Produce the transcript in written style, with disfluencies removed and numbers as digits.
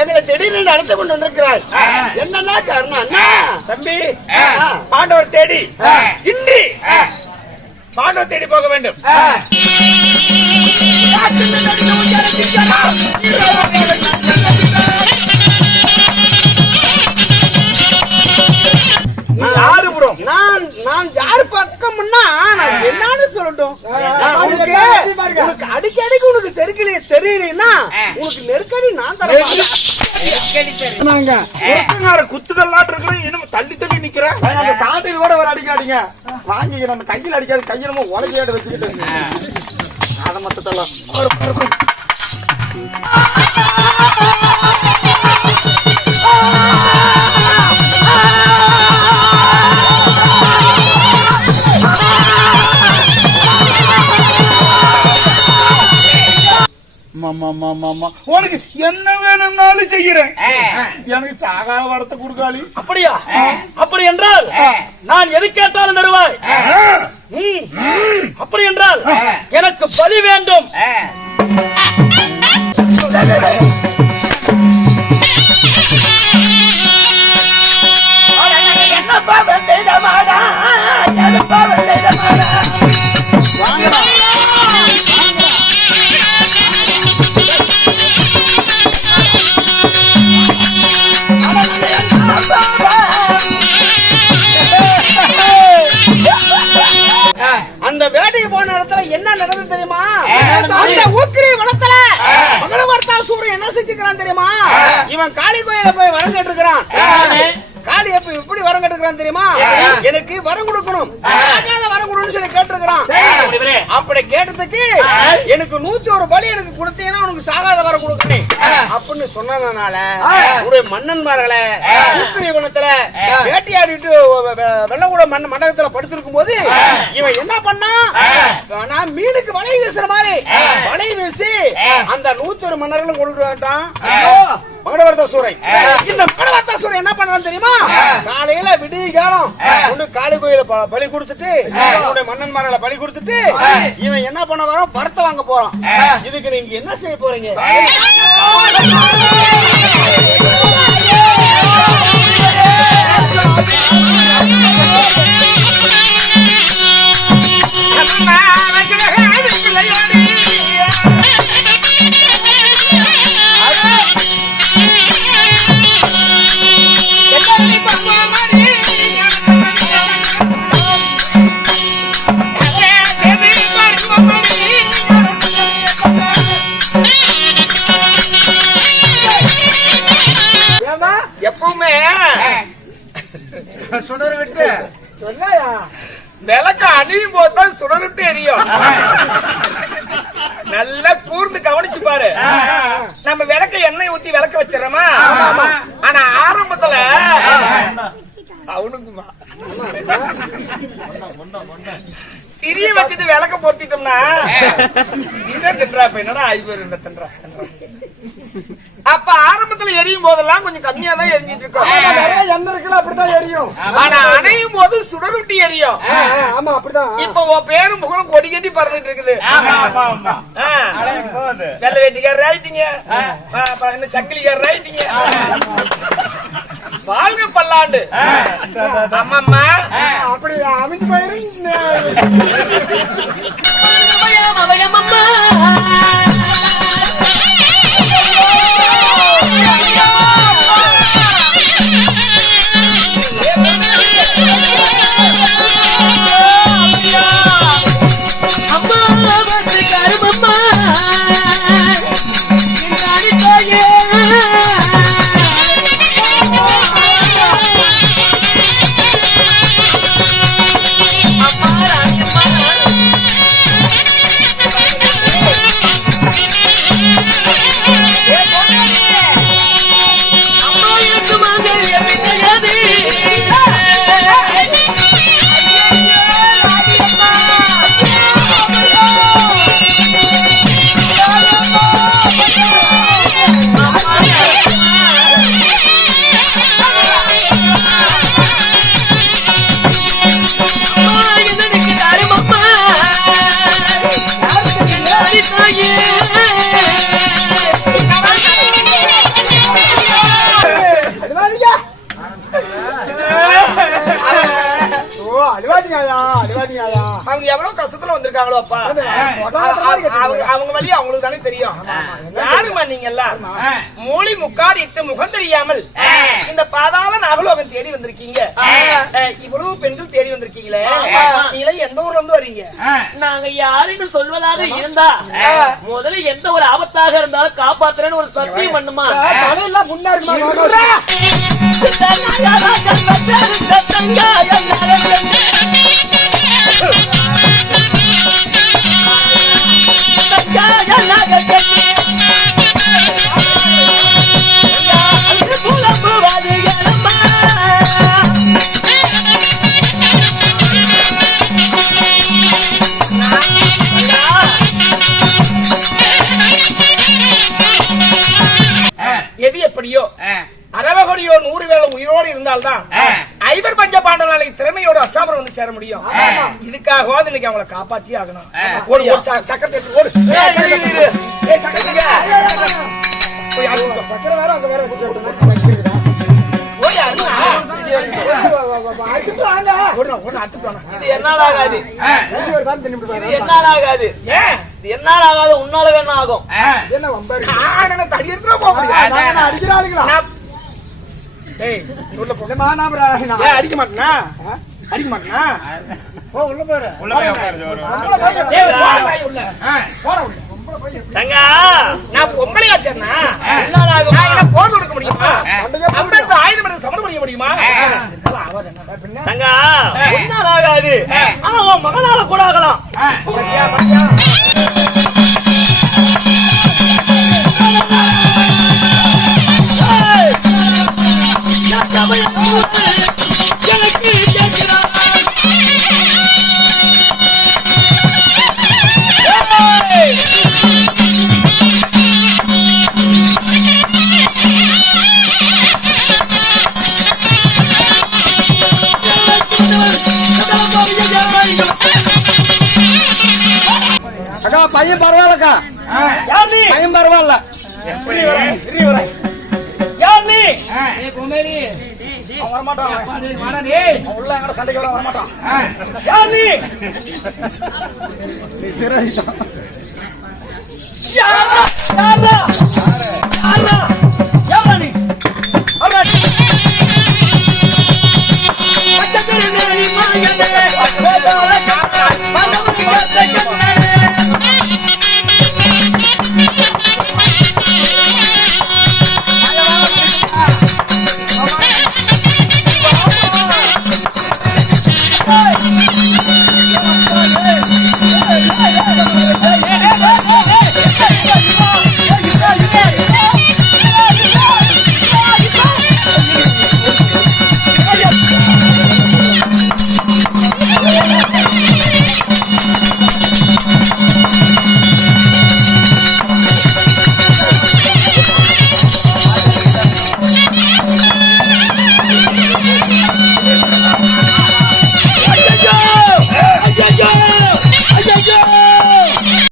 எங்களை திடீர்னு அழைத்து கொண்டு வந்திருக்கிறார். என்னன்னா காரணம் அண்ணா? தம்பி, பாண்டவர் தேடி இன்றி பாண்டவர் தேடி போக வேண்டும். யாரு ப்ரோ? நான் யாரு பக்கம்னா நான் என்னன்னு சொல்லட்டும். உனக்கு அடிக்கடிக்கு உனக்கு தெரியலன்னா உனக்கு நெருக்கடி நான் தரேன். குத்துக்கல்லாட்டு இருக்கிற இன்னும் தள்ளி தள்ளி நிக்கிறேன். அந்த சாட்டையில் கூட ஒரு அடிக்காதீங்க, வாங்கிக்கிறேன். அந்த கையில் அடிக்காது, கையில உலகையாடு வச்சுக்கிட்டு அதை மொத்தத்தெல்லாம் உனக்கு என்ன வேணும்னாலும் செய்கிறேன். எனக்கு சாகாத வரத்தை கொடுக்காளி. அப்படியா? அப்படி என்றால் நான் எது கேட்டாலும் தருவாய். அப்படி என்றால் எனக்கு பலி வேண்டும். என்ன பாவம் செய்த மாடா, பாவம் செய்த மாடா. அந்த வேட்டைக்கு போன இடத்துல என்ன நடந்தது தெரியுமா? அந்த ஊக்கிரி வனத்துல மகளவர்த்தாசூரன் என்ன செஞ்சுக்கிறான் தெரியுமா? இவன் காளி கோயில போய் வரம் கேட்டிருக்கிறான். காளி எப்ப இப்படி வரம் கேட்டிருக்கிறான் தெரியுமா? எனக்கு வரம் கொடுக்கணும், வரம் கொடுன்னு சொல்லி கேட்டிருக்கிறான். அப்படி கேட்டதுக்கு எனக்கு 101 பலி எனக்கு கொடுத்தீங்கன்னா உனக்கு சாகாத வரம் கொடுக்கணும் அப்படின்னு சொன்னதுனால உடைய மன்னன்மார்களை ஊக்கிரி வனத்துல வேட்டையாடிட்டு வெள்ளக்கூட மண்டபத்துல படுத்திருக்கும் போது இவன் என்ன பண்ணா, நான் மீனுக்கு வலை வீசுற மாதிரி வலை வீசி அந்த 101 மன்னர்களும் கொண்டு வந்துட்டான் மகடவர்த்தாசூரன். இந்த மகடவர்த்தாசூரன் என்ன பண்றான்னு தெரியுமா? காலையில விடிய காலம் ஒண்ணு காளி கோயில பலி கொடுத்துட்டு மன்னன்மார்களை பலி கொடுத்துட்டு இவன் என்ன பண்ண வரோம், பரத்தை வாங்க போறான். இதுக்கு நீங்க என்ன செய்ய போறீங்க? எப்பவுமே சுடர் விட்டு விளக்க அணியும் போதுதான் சுடர் விட்டு எரியும். நல்லா கூர்ந்து கவனிச்சு பாரு. நம்ம விளக்க எண்ணெய் ஊத்தி விளக்க வச்சிடறோமா? ஆனா ஆரம்பத்துல அவனுக்குமா திரிய வச்சுட்டு விளக்க பொருத்திட்டோம்னா தின்றா என்னடா ஐவர் தின்றா. அப்ப ஆரம்பத்துல எரியும் போதெல்லாம் கொஞ்சம் கம்மியா தான் எரிஞ்சிட்டு இருக்கோம். எண்ணெய் இருக்குல்ல, அப்படித்தான் எரியும். ஆனா அணையும் போது சுடருட்டி எரியும். ஆமா, அப்படிதான். இப்ப உன் பேரும் புகழும் கொடி கட்டி பறந்துட்டு இருக்குது. வெள்ள வேட்டிக்காரர் ஆயிட்டீங்க, சக்கிலிக்காரர் ஆயிட்டீங்க. வாழ்க பல்லாண்டு. அம்மம்மா அப்படி அமைச்சு போயிரு. அவங்க எவ்வளவு கஷ்டத்துல வந்திருக்காங்களோ அப்பா அவங்க வழி அவங்களுக்கு தானே தெரியும். யாருமா நீங்க எல்லாம் மூலி முக்காடிட்டு முகம் தெரியாமல் இந்த பாதாள நாகலோகம் தேடி வந்திருக்கீங்க. இவ்வளவு பெண்கள் தேடி வந்திருக்கீங்களே, நீங்களே எந்த ஊர்ல இருந்து வரீங்க? நாங்க யாருன்னு சொல்வதாக இருந்தா முதல்ல எந்த ஒரு ஆபத்தாக இருந்தாலும் காப்பாத்துறேன்னு ஒரு சத்தியம் பண்ணுமா? எது எப்படியோ அரவகொடியோ 100 வேளை உயிரோடு இருந்தால்தான் ஐவர் பஞ்ச பாண்டவர்களை திறமையோட அஸ்தாபுரம் வந்து சேர முடியும். இதுக்காக இன்னைக்கு அவங்களை காப்பாத்தி ஆகணும். ஒரு சக்கரத்தை என்னாலாகாது உன்னால வேணா ஆகும். அடிக்க மாட்டேனா அடிக்க மாட்டேனா உள்ள போற தங்கா நான் பொம்பளையாச்சேன்னா போர் கொடுக்க முடியுமா? ஆயுதம் எடுத்து சமரம் பண்ண முடியுமா? தங்கா உன்னால ஆகாது, ஆனா உன் மகனால கூட ஆகலாம். அக்கா பையன் பரவாயில்லக்கா, பையன் பரவாயில்ல. யார் நீ? வரமாட்டான் உள்ள எங்கட சண்டைக்கு வரமாட்டான். யார் நீ? யார்